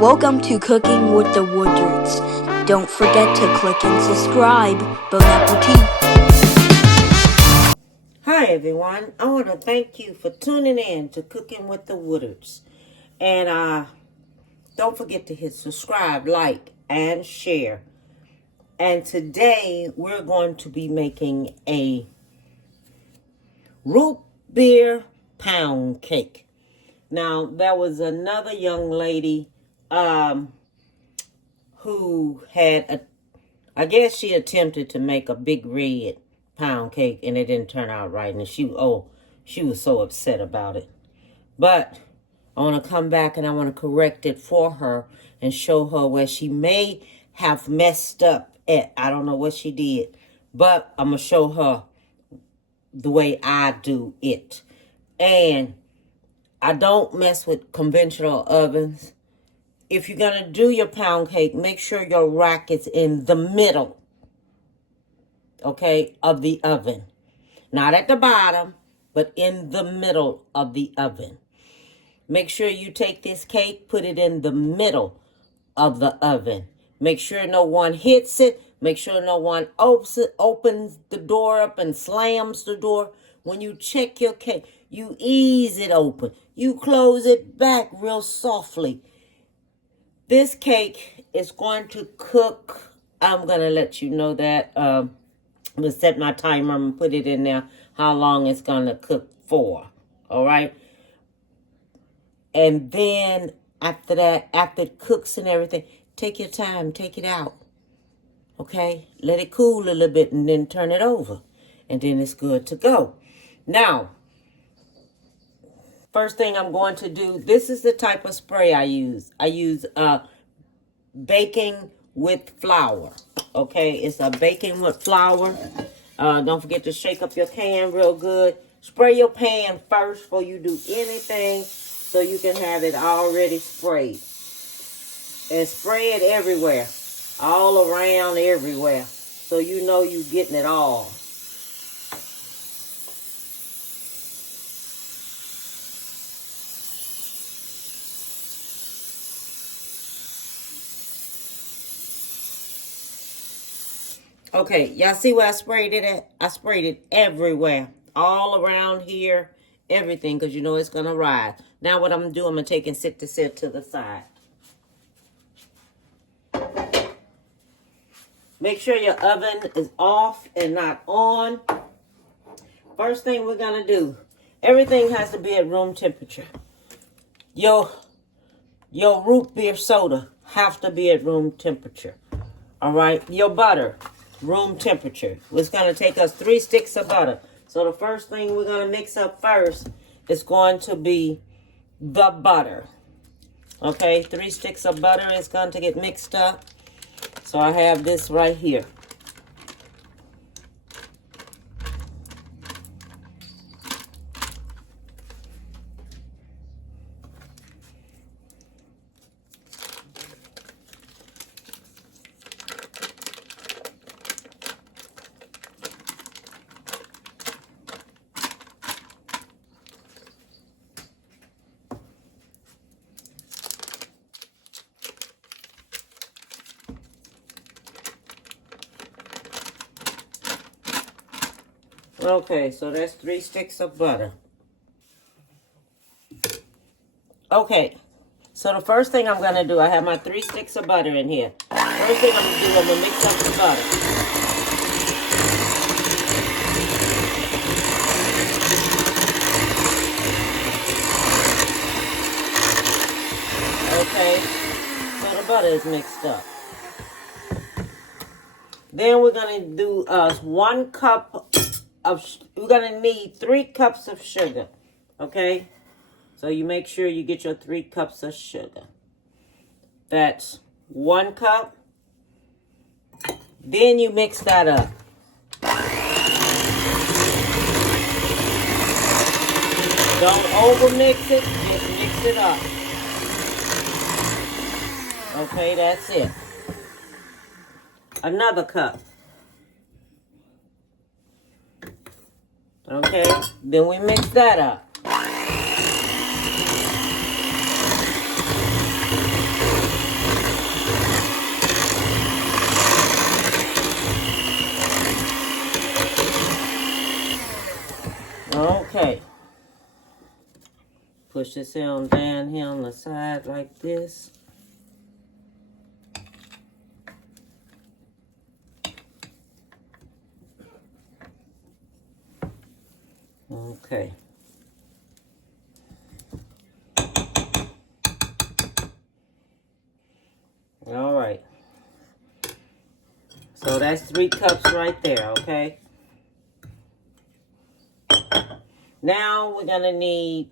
Welcome to Cooking with the Woodwards. Don't forget to click and subscribe. Bon appetit. Hi everyone, I want to thank you for tuning in to Cooking with the Woodwards. And don't forget to hit subscribe, like, and share. And today we're going to be making a root beer pound cake. Now, there was another young lady who had, I guess she attempted to make a big red pound cake and it didn't turn out right. And she was so upset about it. But I want to come back and I want to correct it for her and show her where she may have messed up at. I don't know what she did, but I'm going to show her the way I do it. And I don't mess with conventional ovens. If you're going to do your pound cake, make sure your rack is in the middle, okay, of the oven. Not at the bottom, but in the middle of the oven. Make sure you take this cake, put it in the middle of the oven. Make sure no one hits it. Make sure no one opens the door up and slams the door. When you check your cake, you ease it open. You close it back real softly. This cake is going to cook. I'm going to let you know that. I'm going to set my timer and put it in there how long it's going to cook for. All right. And then after that, after it cooks and everything, take your time, take it out. Okay? Let it cool a little bit and then turn it over. And then it's good to go. Now, first thing I'm going to do, this is the type of spray I use. I use baking with flour. Okay? It's a baking with flour. Don't forget to shake up your pan real good. Spray your pan first before you do anything, so you can have it already sprayed. And spray it everywhere. All around everywhere. So you know you're getting it all. Okay, y'all see where I sprayed it at? I sprayed it everywhere. All around here. Everything, because you know it's going to rise. Now what I'm going to do, I'm going to take and sit to the side. Make sure your oven is off and not on. First thing we're going to do, everything has to be at room temperature. Your root beer soda have to be at room temperature. All right? Your butter, room temperature. It's going to take us 3 sticks of butter. So the first thing we're going to mix up first is going to be the butter. Okay, 3 sticks of butter is going to get mixed up. So I have this right here. Okay, so that's 3 sticks of butter. Okay, so the first thing I'm going to do, I have my 3 sticks of butter in here. First thing I'm going to do, I'm going to mix up the butter. Okay, so the butter is mixed up. Then we're going to do 1 cup we're going to need 3 cups of sugar. Okay? So you make sure you get your 3 cups of sugar. That's 1 cup. Then you mix that up. Don't over mix it, just mix it up. Okay, that's it. Another cup. Okay, then we mix that up. push this on down here on the side like this. Okay. All right. So that's 3 cups right there, okay? Now we're going to need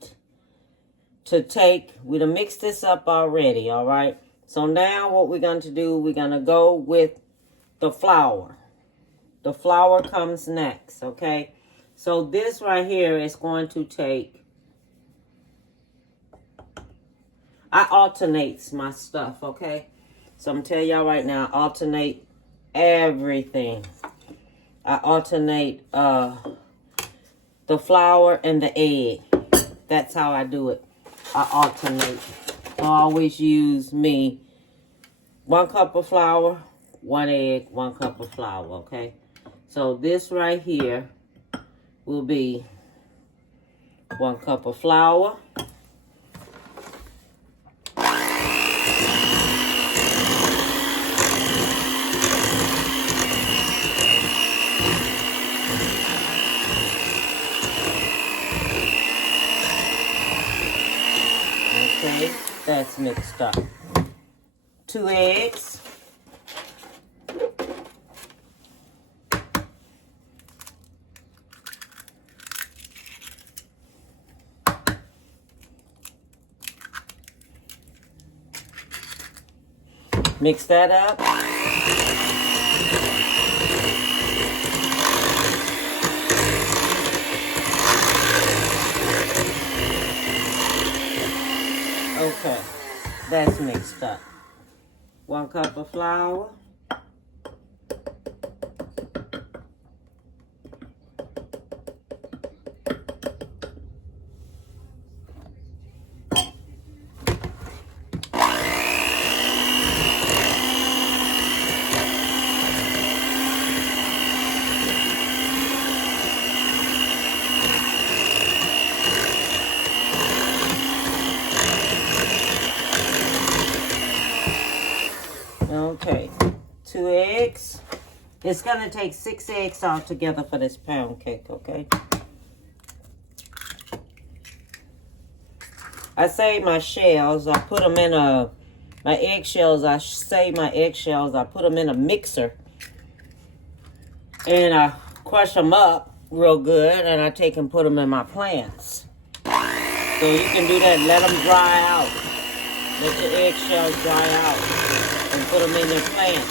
to we done mixed this up already, all right? So now what we're going to do, we're going to go with the flour. The flour comes next, okay? So this right here is going to take, I alternates my stuff, okay? So I'm telling y'all right now, I alternate everything. I alternate the flour and the egg. That's how I do it. I alternate. I always use 1 cup of flour, 1 egg, 1 cup of flour, okay? So this right here will be 1 cup of flour. Okay, that's mixed up. 2 eggs. Mix that up. Okay, that's mixed up. 1 cup of flour. Okay, 2 eggs. It's going to take 6 eggs altogether for this pound cake, okay? I save my shells. I put them in my eggshells. I save my eggshells. I put them in a mixer. And I crush them up real good. And I take and put them in my plants. So you can do that. Let them dry out. Let your eggshells dry out. And put them in your plants.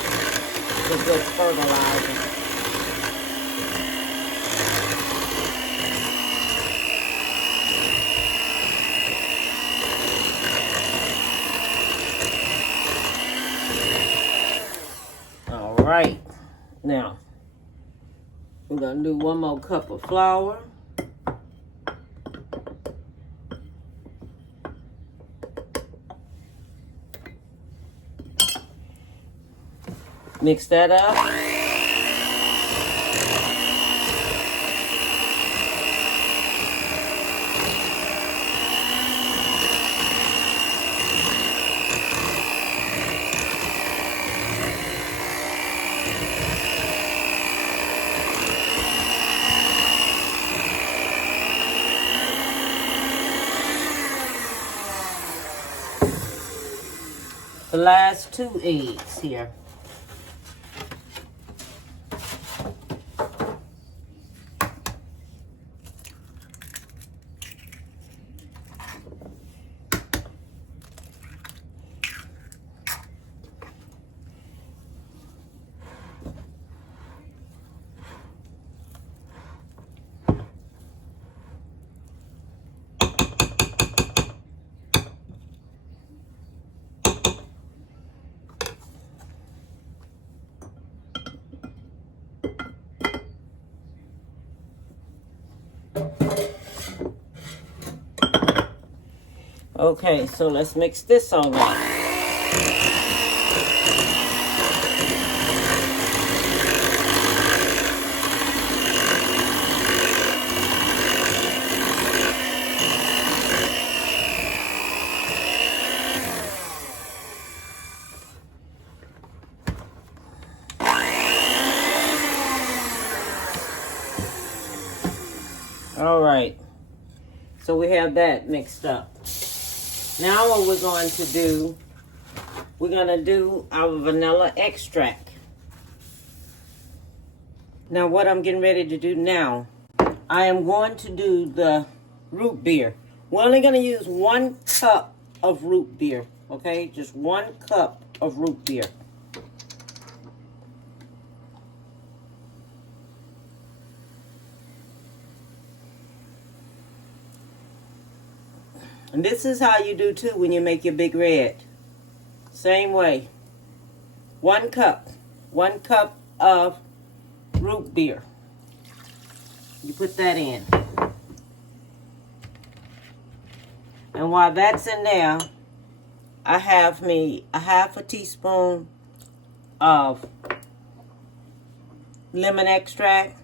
It's a good fertilizer. All right. Now, we're going to do 1 more cup of flour. Mix that up. The last 2 eggs here. Okay, so let's mix this all up. All right. So we have that mixed up. Now what we're going to do our vanilla extract. Now what I'm getting ready to do now, I am going to do the root beer. We're only going to use 1 cup of root beer, okay? Just 1 cup of root beer. And this is how you do too when you make your Big Red. Same way. 1 cup. 1 cup of root beer. You put that in. And while that's in there, I have me a half a teaspoon of lemon extract,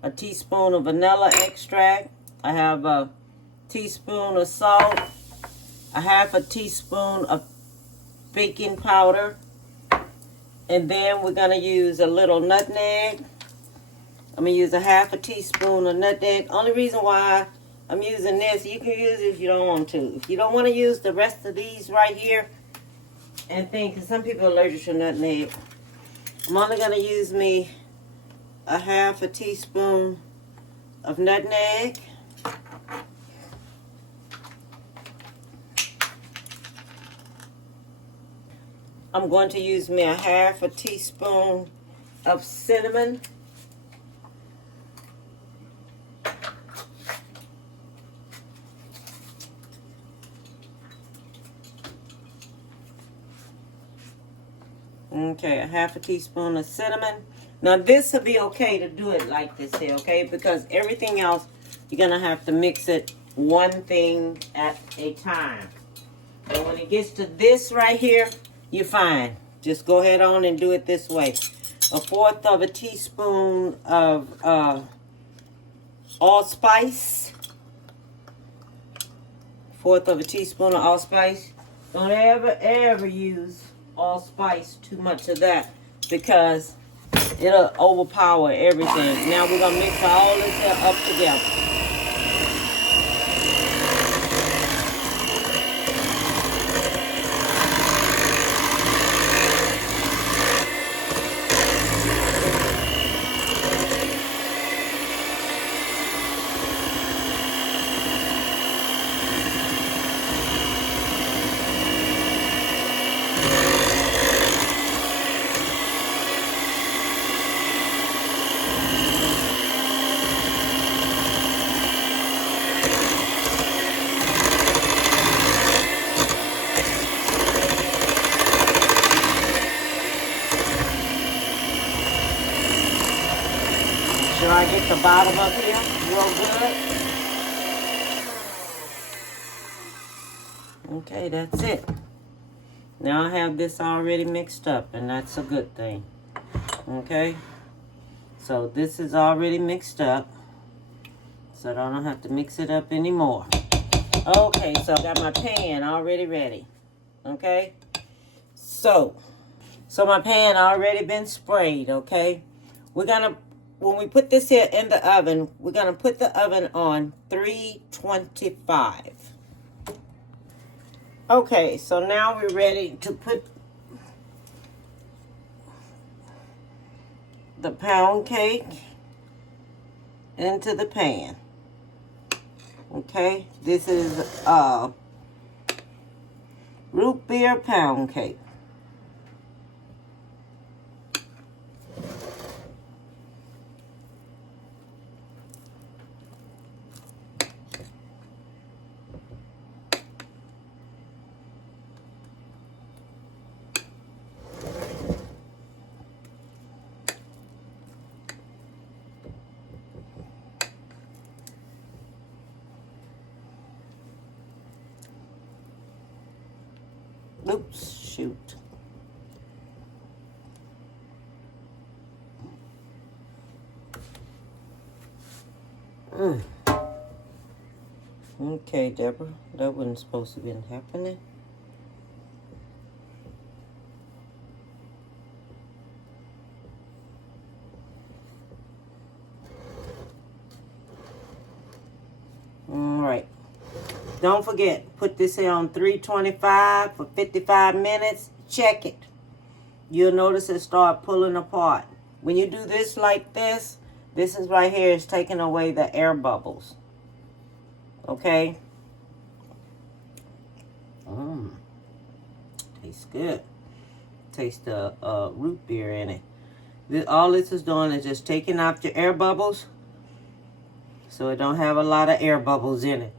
a teaspoon of vanilla extract. I have a teaspoon of salt, a half a teaspoon of baking powder, and then we're going to use a little nutmeg. I'm going to use a half a teaspoon of nutmeg. Only reason why I'm using this, you can use it if you don't want to. If you don't want to use the rest of these right here, and because some people are allergic to nutmeg, I'm only going to use me a half a teaspoon of nutmeg. I'm going to use me a half a teaspoon of cinnamon. Okay, a half a teaspoon of cinnamon. Now this will be okay to do it like this here, okay? Because everything else, you're going to have to mix it one thing at a time. And when it gets to this right here, you're fine. Just go ahead on and do it this way. 1/4 of a teaspoon of allspice. 1/4 of a teaspoon of allspice. Don't ever use allspice, too much of that, because it'll overpower everything. Now we're going to mix all this here up together. Sure I get the bottom up here real good. Okay, that's it. Now I have this already mixed up, and that's a good thing. Okay? So this is already mixed up, so I don't have to mix it up anymore. Okay, so I got my pan already ready. Okay? So my pan already been sprayed, okay? We're going to, when we put this here in the oven, we're going to put the oven on 325. Okay, so now we're ready to put the pound cake into the pan. Okay, this is root beer pound cake. Oops, shoot. Okay, Deborah, that wasn't supposed to be happening. Don't forget, put this here on 325 for 55 minutes. Check it. You'll notice it start pulling apart. When you do this like this is right here is taking away the air bubbles. Okay? Tastes good. Taste the root beer in it. All this is doing is just taking out your air bubbles, so it don't have a lot of air bubbles in it.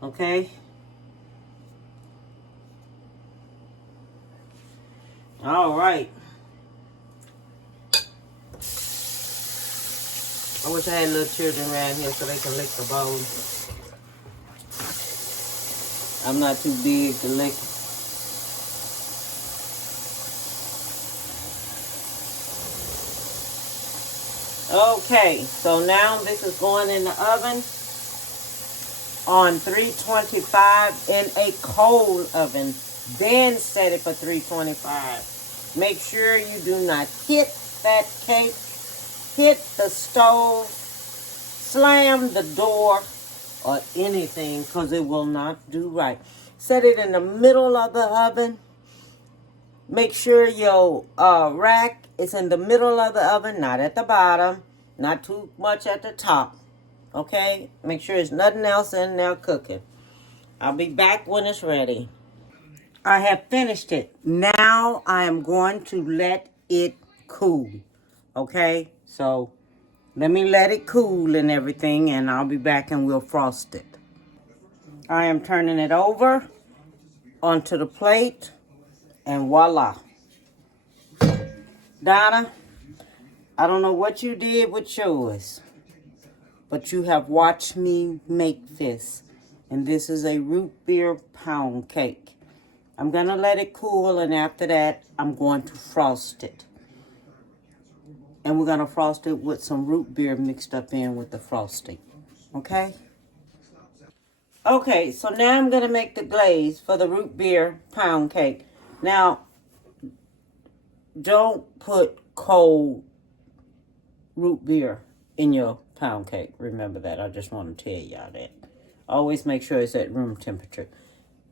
Okay? All right. I wish I had little children around here so they can lick the bowl. I'm not too big to lick. Okay, so now this is going in the oven on 325 in a cold oven. Then set it for 325. Make sure you do not hit that cake, hit the stove, slam the door, or anything, because it will not do right. Set it in the middle of the oven. Make sure your rack is in the middle of the oven, not at the bottom, not too much at the top. Okay? Make sure there's nothing else in there cooking. I'll be back when it's ready. I have finished it. Now I am going to let it cool. Okay? So let me let it cool and everything, and I'll be back and we'll frost it. I am turning it over onto the plate, and voila. Donna, I don't know what you did with yours, but you have watched me make this. And this is a root beer pound cake. I'm going to let it cool, and after that, I'm going to frost it. And we're going to frost it with some root beer mixed up in with the frosting. Okay? Okay, so now I'm going to make the glaze for the root beer pound cake. Now, don't put cold root beer in your pound cake. Remember that. I just want to tell y'all that. Always make sure it's at room temperature.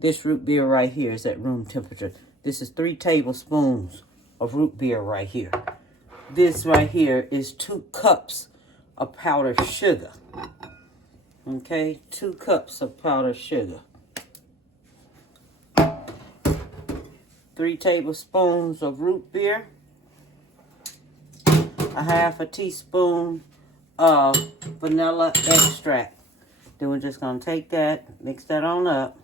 This root beer right here is at room temperature. This is 3 tablespoons of root beer right here. This right here is 2 cups of powdered sugar. Okay, 2 cups of powdered sugar. 3 tablespoons of root beer. A half a teaspoon of vanilla extract. Then we're just going to take that, mix that on up.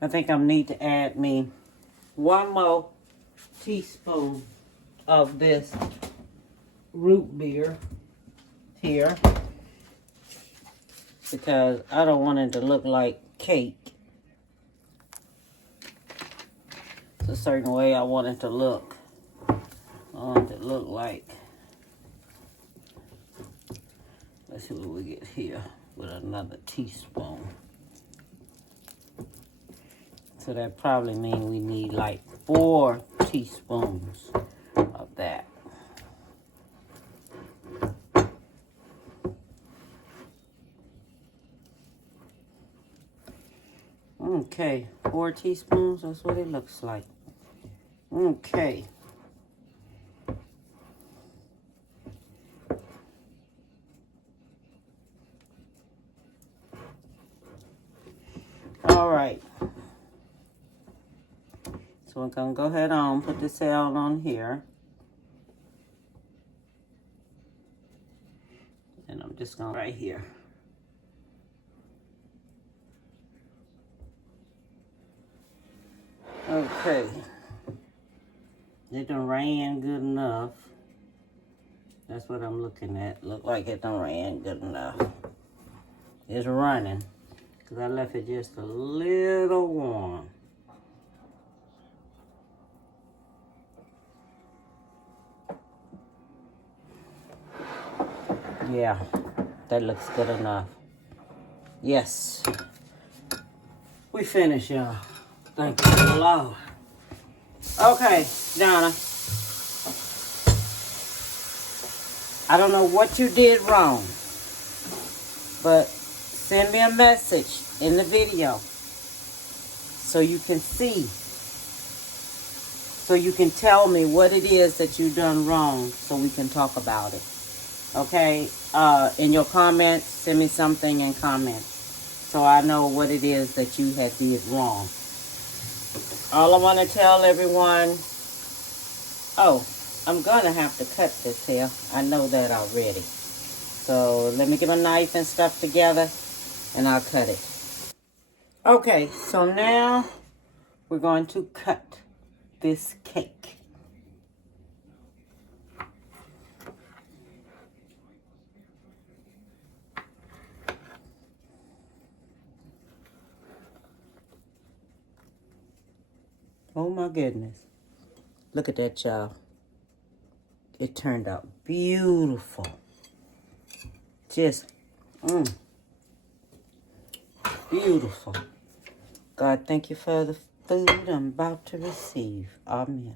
I think I need to add me 1 more teaspoon of this root beer here, because I don't want it to look like cake. It's a certain way I want it to look. I want it to look like, let's see what we get here with another teaspoon. So that probably means we need like 4 teaspoons of that. Okay, 4 teaspoons, that's what it looks like. Okay. All right. So we're going to go ahead on, put this out on here. And I'm just going right here. Okay. It done ran good enough. That's what I'm looking at. Look like it done ran good enough. It's running. because I left it just a little warm. Yeah, that looks good enough. Yes. We finished, y'all. Thank you, Lord. Okay, Donna. I don't know what you did wrong, but send me a message in the video so you can see, so you can tell me what it is that you done wrong so we can talk about it. Okay? In your comments, send me something in comments so I know what it is that you had did wrong. All I want to tell everyone, oh, I'm going to have to cut this here. I know that already. So let me get my knife and stuff together and I'll cut it. Okay, so now we're going to cut this cake. Oh my goodness. Look at that, y'all. It turned out beautiful. Just, beautiful. God, thank you for the food I'm about to receive. Amen.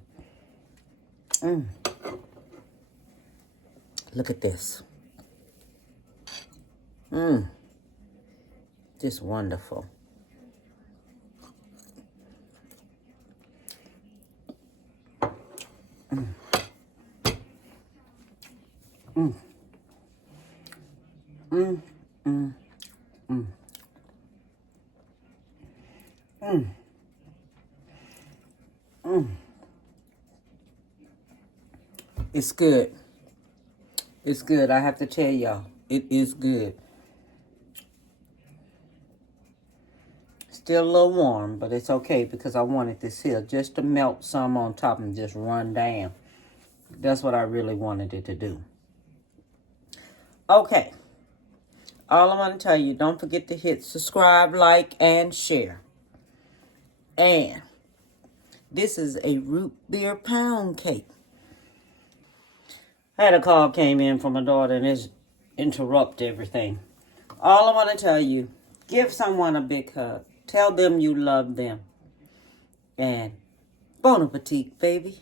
Look at this. Just wonderful. It's good. It's good. I have to tell y'all, it is good. Still a little warm, but it's okay because I wanted this here just to melt some on top and just run down. That's what I really wanted it to do. Okay. All I want to tell you, don't forget to hit subscribe, like, and share. And this is a root beer pound cake. I had a call came in from my daughter and it's interrupt everything. All I want to tell you, give someone a big hug. Tell them you love them. And bon appetit, baby.